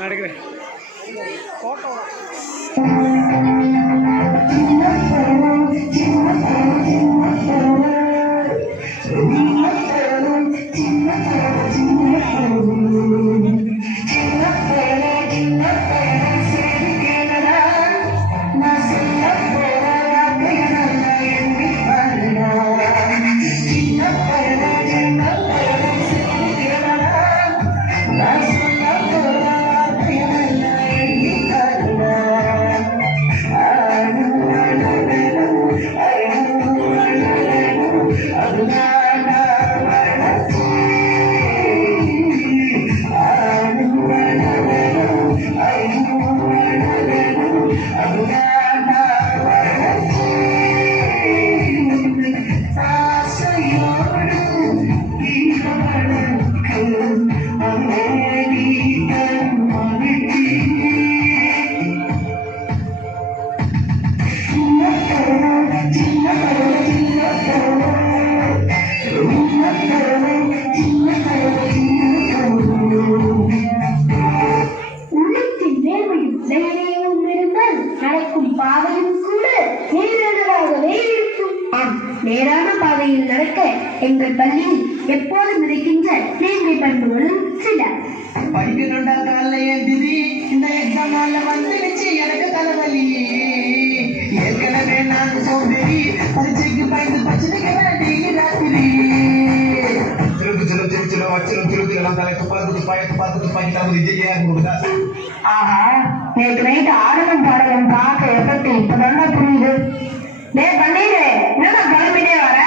நடக்கிறேன் ஃபோட்டோ நேரான பாதையில் நடக்க எங்கள் பள்ளியில் எப்போதும் இருக்கின்ற நேர்மை பண்புகளும் சில. படிக்கணும்டா காலைய திதி இந்த எக்ஸாம் நாள்ல வந்துடுச்சு எனக்கு தலைவலி. ஏற்கனவே நான் சோம்பேறி பரீட்சைக்கு பயந்து பச்சிருக்கிறேன் டெய்லி ராத்திரி. ஆஹா, நேற்று நைட்டு ஆடலும் பாடலும் பார்க்க எப்படி இப்பதான் புரியுது. என்னடா கிளம்பிட்டே வர?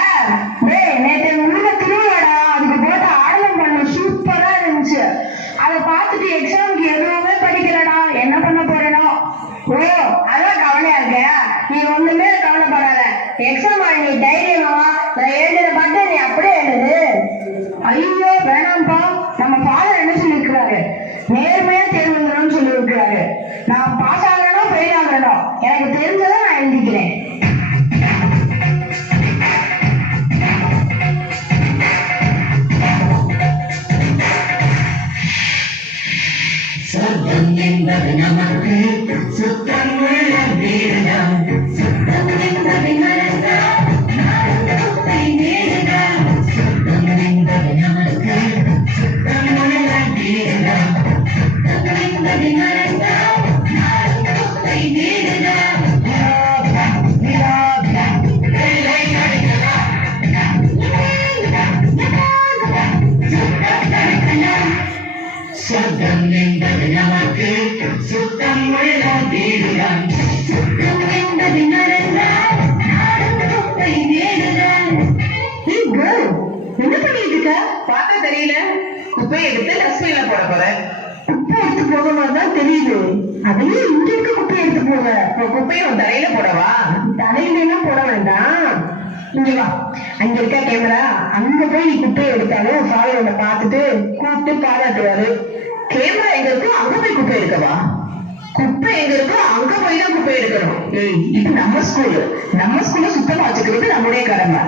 நேற்று உள்ள திருவிழாடா, அதுக்கு போட்டு ஆடலும் பாடலும் சூப்பரா இருந்துச்சு. அதை பார்த்துட்டு எக்ஸாமுக்கு எதுவுமே படிக்கிறடா, என்ன பண்ண போறேனோ. ஓ, அதான் கவலையா இருக்க? நீ ஒண்ணுமே கவலைப்படாத. எக்ஸாம் நீ தைரியமா நான் எழுதுற பாட்டு நீ அப்படியே எழுது. ஐயோ வேணாம்ப்பா, நம்ம ஃபாதர் என்ன சொல்லியிருக்கிறாரு, நேர்மையா தேர்வுங்கன்னு சொல்லி இருக்கிறாரு. நான் பாஸ் ஆகணும் ஃபெயில் ஆகணும், எனக்கு தெரிஞ்சதை நான் எழுதிக்கிறேன். சொர்க்கம் என்பது நமக்கு சுத்தம் உள்ள வீடுதான். சுத்தம் என்பது மறந்தால் நாடகத்தை நேருதான். சுத்தம் என்பது நமக்கு சுத்தம் உள்ள வீடுதான். சுத்தம் என்பது மறந்தால் நாடகத்தை நேருதான். சொர்க்கம் என்பது நமக்கு சுத்தம் உள்ள வீடுதான். சுத்தம் என்பது மறந்தால் நாடகத்தை நேருதான். என்ன பண்ணிட்டு இருக்க? பார்த்தா தெரியல, குப்பையை எடுத்து டஸ்ட்பின்ல போட போறேன். குப்பை எடுத்து போகணும் தான் தெரியுது, அதையும் இங்க இருக்க குப்பை எடுத்து போக. குப்பையை உன் தலையில போடவா? தலையில போட வேண்டாம், இங்க வா. அங்க இருக்க கேமரா, அங்க போய் நீ குப்பையை எடுத்தாலும் ஃபாதரோட பார்த்துட்டு கூப்பிட்டு பாராட்டுவாரு. கேமரா எங்க இருக்கோ அங்க போய் குப்பை எடுக்கவா? குப்பை எங்க இருக்கோ அங்க போய் தான் குப்பை எடுக்கணும். இது நம்ம ஸ்கூல்ல சுத்தமா வச்சுக்கிறது நம்முடைய கடமை.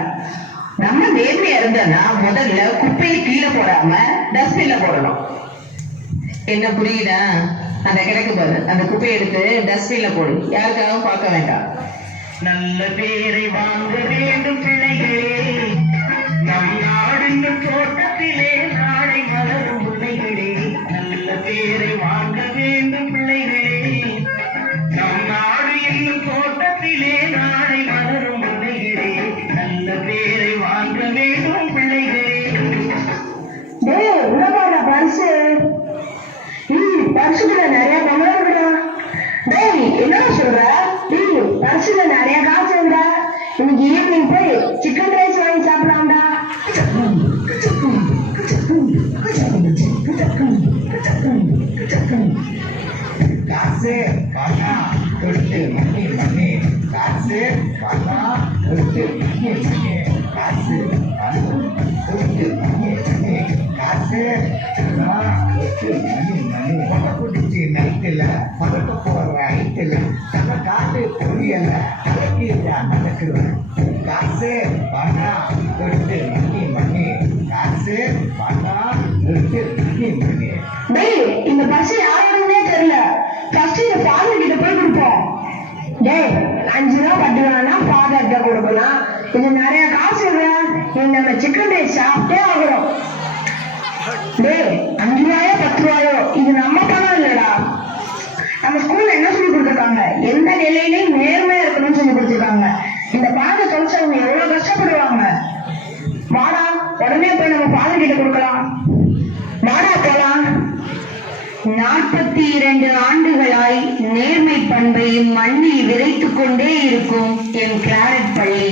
நம்ம நேர்மையா இருந்தோம்னா முதல்ல குப்பையை கீழே போடாம டஸ்ட்பின்ல போடணும். என்ன புரியுதா? அந்த கிடக்கு பாரு, அந்த குப்பையை எடுத்து டஸ்ட்பின்ல போடு, யாருக்காகவும் பார்க்க வேண்டாம். நல்ல பேரை வாங்க வேண்டும் பிள்ளைகளே, நம் நாடு தோட்டத்திலே நாளை மலரும் பிள்ளைகளே. நல்ல பேரை வாங்க வேண்டும் பிள்ளைகளே, நம் நாடு என்னும் தோட்டத்திலே நாளை மலரும் பிள்ளைகளே. நல்ல பேரை வாங்க வேண்டும் பிள்ளைகளே. பரிசு பரிசுல நிறைய பணம் இருக்குடா. என்ன சொல்ற? பரிசுல நிறைய காசு இருக்குடா. இன்னைக்கு ஈவினிங் போய் சிக்கன் ரைஸ் வாங்கி சாப்பிடலாம்டா. காசு பணம் தொட்டு மணி மணி, காசு பணம் தொட்டு மணி மணி, காசு பணம் தொட்டு மணி மணி, காசு பணம் தொட்டு மணி மணி. கொடை குடிச்சு நைட்டில் பதக்க போடுற ஐட்டில் நம்ம காட்டு பொரியல கலக்கியா நடக்குவேன். காசு பணம் தொட்டு மணி மணி, காசு பணம் தொட்டு மணி டேய் இந்த பஸ் யாரோடனே தெரியல. ஃபர்ஸ்ட் இந்த ஃபாதர் கிட்ட போய் கொடுப்போம். டேய் 5 ரூபா 10 ரூபானா ஃபாதர் கிட்ட கொடுக்கலாம். இது நிறைய காசு இல்ல. நீ நம்ம சிக்கன் ரைஸ் சாப்பிட்டே ஆகுறோம். டேய் 5 ரூபாயோ 10 ரூபாயோ இது நம்ம பணம் இல்லடா. நம்ம ஸ்கூல்ல என்ன சொல்லி கொடுத்துருக்காங்க? எந்த நிலையிலையும் நேர்மையா இருக்கணும்னு சொல்லி கொடுத்துருக்காங்க. இந்த பணத்தை தொலைச்சவங்க எவ்வளவு கஷ்டப்படுவாங்க. வாடா உடனே போய் நம்ம ஃபாதர் கிட்ட கொடுக்கலாம். வாடா போலாம். 42 ஆண்டுகளாய் நேர்மை பண்பை மண்ணில் விதைத்துக் கொண்டே இருக்கும் என் கிளாரட் பள்ளி.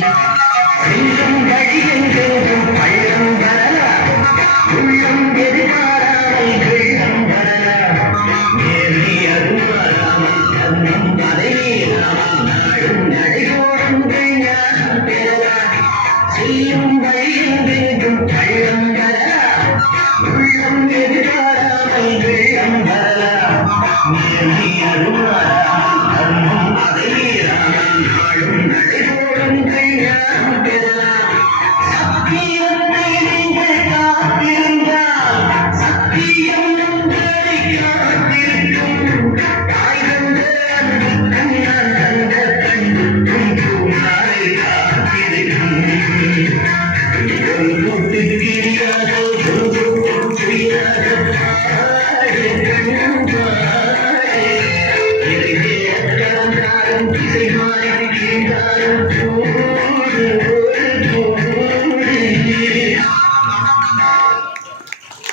இதை